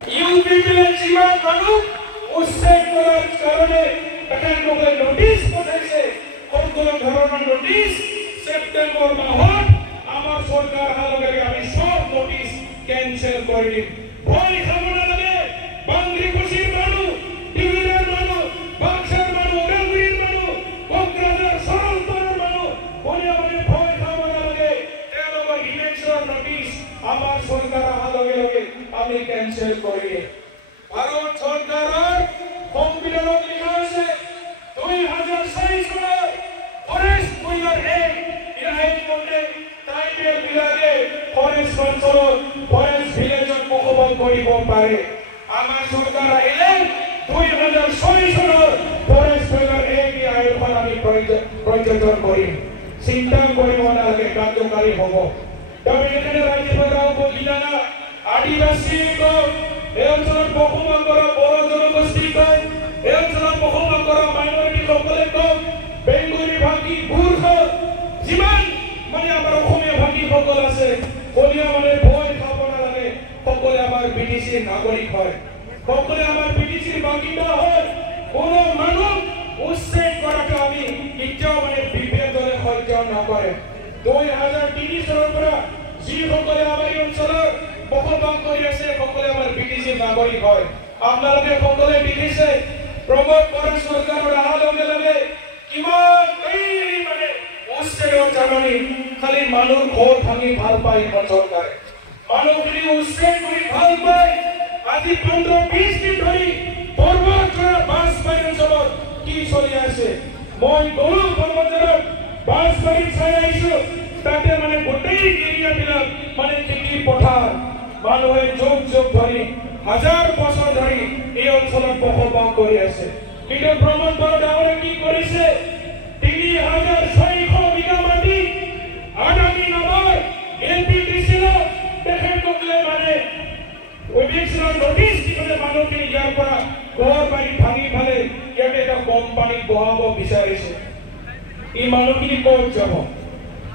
ইউপিপিএ যিমান মানুহ উচ্ছেদ কৰাৰ কাৰণে তেখেতলোকে নোটিছ পঠাইছে। সকলো ধৰণৰ নোটিছ ছেপ্টেম্বৰ মাহত আমাৰ চৰকাৰ অহাৰ লগে লগে আমি সব নোটিছ কেঞ্চেল কৰি দিম। ভয় খাব নালাগে। বাংলাদেশীৰ মানুহ, ডিভিৰৰ মানুহ, বাক্সাৰ মানুহ, ওদালগুৰিৰ মানুহ, কোকৰাঝাৰ সৰলপাৰাৰ মানুহ কোনে ভয় খাব নালাগে। তেওঁলোকৰ ইলেকশ্যন নোটিছ আমাৰ চৰকাৰ অহাৰ লগে লগে আমি কেঞ্চেল কৰি দিম। ভাৰত চৰকাৰৰ সংবিধানত লিখা আছে 2004 চনৰ ফৰেষ্ট উইনাৰ এক্ট মতে ট্ৰাইবেল বিলাকে ফৰেষ্ট অঞ্চলত ফৰেষ্ট ভিলেজত বসবাস কৰিব পাৰে। আমাৰ চৰকাৰ আহিলে 2006 চনৰ ফৰেষ্ট উইনাৰ এক্ট আইনখন আমি প্ৰয়োজন কৰিম। চিন্তা কৰিব নালাগে, কাৰ্যকাৰী হ'ব। তবে এখানে ৰাজ্যপাল বলিলানা আদিবাসী এই অঞ্চলত বসবাস কৰা বড় জনগোষ্ঠী কয়, এই অঞ্চলত বসবাস কৰা মাইনৰিটি সকলে কয়, বেংগলী ভাষী গুৰখা যিমান আমাৰ অসমীয়া ভাষী সকল আছে, কলিয়া ভয় খাব নালাগে। সকলে আমাৰ বিটিচিৰ নাগৰিক হয়, সকলে আমাৰ বিটিচিৰ বাসিন্দা হয়। কোনো মানুহ উচ্ছেদ কৰাটো আমি কেতিয়াও বিভেদৰে সহ্য নকৰে। 2003 চনৰ পৰা যিসকলে আমাৰ এই অঞ্চলত বসবাস কৰি আছে সকলে আমাৰ বিটিচিৰ নাগৰিক হয়। আপোনালোকে সকলে দেখিছে প্ৰমোদ বৰা চৰকাৰৰ অহাৰ লগে লগে কিমান উচ্ছেদৰ জাননী খালি মানুহ ঘৰ ভাঙি ভাল পায়। চৰকাৰে মানুহখিনি উচ্ছেদ কৰি ভাল পায়। আজি 15-20 দিন ধৰি পৰ্বতৰা বাঁশবাৰী অঞ্চলত কি চলি আছে মই গলো পৰ্বতৰাত বাঁশবাৰীত চাই আহিছো। তাতে গোটেই এৰিয়াবিলাক খেতি পথাৰ। মানুহে যুগ যুগ ধৰি হাজাৰ বছৰ ধৰি এই অঞ্চলত বসবাস কৰি আছে। কিন্তু প্ৰমোদ বৰা ডাঙৰে কি কৰিছে 3600 বিঘা মাটি আদানী নামৰ এলপিডিচিলৈ তেখেতসকলে উইভিকশ্যনৰ নোটিছ দি মানুহখিনি ইয়াৰ পৰা ঘৰ বাৰী ভাঙি ফালে ইয়াতে এটা কোম্পানী বহাব বিচাৰিছে। এই মানুহখিনি ক'ত যাব?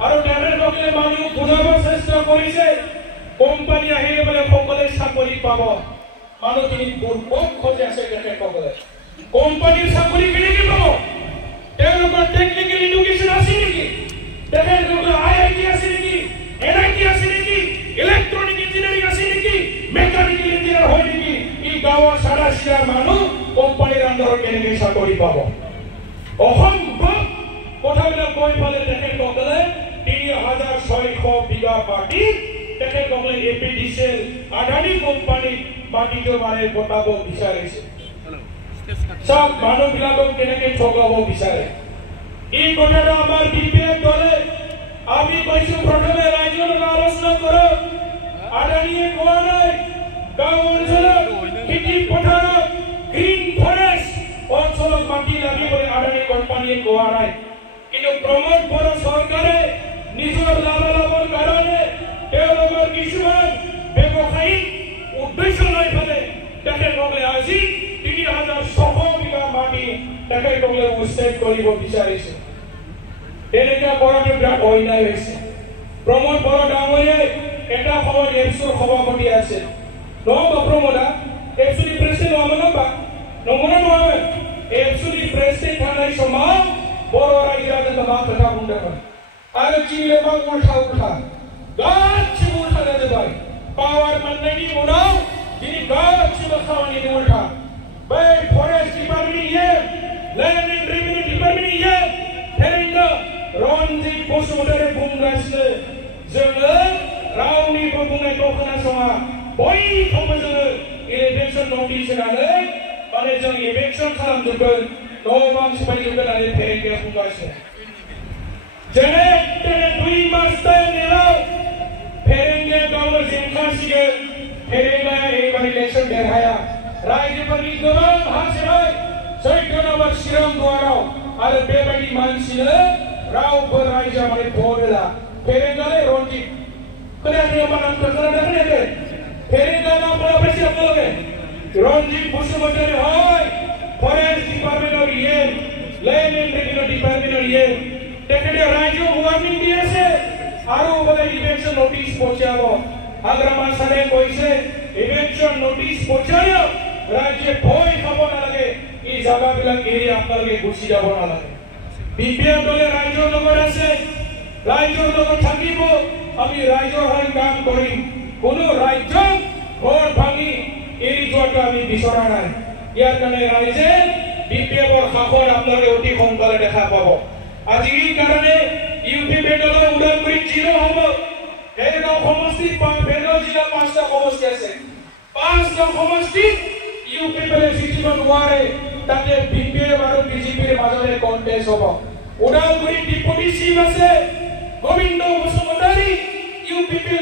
আৰু তেখেতসকলে মানুহ বুজাব চেষ্টা কৰিছে কোম্পানী আহিলে সকলে চাকৰি পাব। মানুহখিনি ক'ত খোজে আছে তেখেতসকলে কোম্পানীৰ চাকৰি কেনেকৈ পাব? তেওঁলোকৰ টেকনিকেল এডুকেশ্যন আছে নেকি? তেখেতসকলৰ IIT আছে নেকি? NIT আছে নেকি? ইলেক্ট্ৰনিক ইঞ্জিনিয়াৰিং আছে নেকি? মেকানিকেল ইঞ্জিনিয়াৰ হয় নেকি? এই গাঁৱৰ সাধাৰণ মানুহ কোম্পানীৰ আণ্ডাৰত কেনেকৈ চাকৰি পাব? অসম্ভৱ কথাবিলাক কৈ পালে তেখেতসকলে 3600 বিঘা মাটি তেখেতসকলে এপিডিচিএল আদানী কোম্পানীক মাটিটো বটাব বিচাৰিছে। সব মানুহবিলাকক কেনেকৈ ঠগাব বিচাৰে এই কথাটো আমাৰ বিপিএফ দলে আমি কৈছো প্ৰথমে ৰাজ্যৰ লগত আলোচনা কৰক। আদানীয়ে কোৱা নাই গাঁও অঞ্চলত খেতি পথাৰত গ্ৰীণ ফৰেষ্ট অঞ্চলত মাটি লাগিবলৈ আদানী কোম্পানীয়ে কোৱা নাই। কিন্তু প্ৰমোদ বৰা চৰকাৰে নিজৰ লাভালাভৰ কাৰণে তেওঁলোকৰ কিছুমান ব্যৱসায়িক উদ্দেশ্য লৈ পেলে তেখেতসকলে আজি 3600 বিঘা মাটি তেখেতসকলে উচ্ছেদ কৰিব বিচাৰিছে। এনেকুৱা কৰাটো বিৰাট অন্যায় হৈছে। প্ৰমোদ বৰা ডাঙৰীয়ে এটা সময়ত এপছুৰ সভাপতি আছে নহ'ব। প্ৰমোদা এপছুলি প্ৰেচিডেণ্ট নহ'ব নহয় এপছুলি প্ৰেচিডেণ্ট থানাই সমাজ বড় রাজ্যের তমাম কথা বুঝতে পারে। আর চিলে বা উঠা গাছ উঠা দেতে পারে। পাওয়ার মাননি উনাও যিনি গাছ খাওয়ানি উঠা ভাই forest department land and revenue department ফেরেঙ্গা রঞ্জিত বসুমতারি বুंगासिनो जोङो रावनिबो बुंनायखौ खोनासङा। बयखौबो जोङो इलेक्शन नटिस होनानै जों इलेक्शन खालामजोबगोन न' बां सिफायजोबगोन होननानै फेरेंगाया बुंगासिनो। जेने तेने 2 मास टाइमाव फेरेंगाया गावनो जेनखासिगोन। फेरेंगाया एबार इलेक्शन देरहाया। रायजोफोरनि गोबां हा सेबाय 14 नम्बर चिरां दुवाराव आरो बेबायदि मानसिनो रावबो रायजोआ भट होला। फेरेंगाया रन्जित खोनायाखै होमबा नामखौ खोनायाखै? फेरेंगा नाम खोनाबायसै আপোনালোকে? रन्जित बसुमतारी হয় ফরেস্ট ডিপাৰ্টমেন্টৰ ল্যান্ড এন্ড ৰেভিনিউ ডিপাৰ্টমেন্টৰ তেখেতে ৰাইজক ৱাৰ্নিং দি আছে আৰু বোলে ইলেকশ্যন নটিছ পঠিয়াব। আগ্ৰামান ছাৰে কৈছে ইলেকশন নোটিশ পৌঁছায়ও ৰাজ্যে ভয় খাব নালাগে এই জায়গাবিলাক এৰি আপোনালোকে গুচি যাব নালাগে বিপিএম দলে ৰাইজৰ লগত আছে ৰাইজৰ লগত থাকিব আমি ৰাইজৰ হৈ কাম কৰিম কোনো ৰাজ্যক ঘৰ ভাঙি এৰি যোৱাটো আমি বিচৰা নাই ইয়াৰ কাৰণে ৰাইজে বিপিএমৰ শাসন আপোনালোকে অতি সোনকালে দেখা পাব আজি এই কাৰণে ইউপিপি দলৰ ওদালগুৰি জিলা হ'ব ভেৰগাঁও সমষ্টি ভেৰগাঁও জিলা 5টা সমষ্টি আছে 5টা সমষ্টি ইউপিপি জিতিব নোৱাৰে তাতে বিপিএম আৰু বিজেপিৰ মাজৰে কণ্টেষ্ট হ'ব ওদালগুৰি ডিপুটি চিফ আছে গোবিন্দ বসুমতাৰী ইউপিপি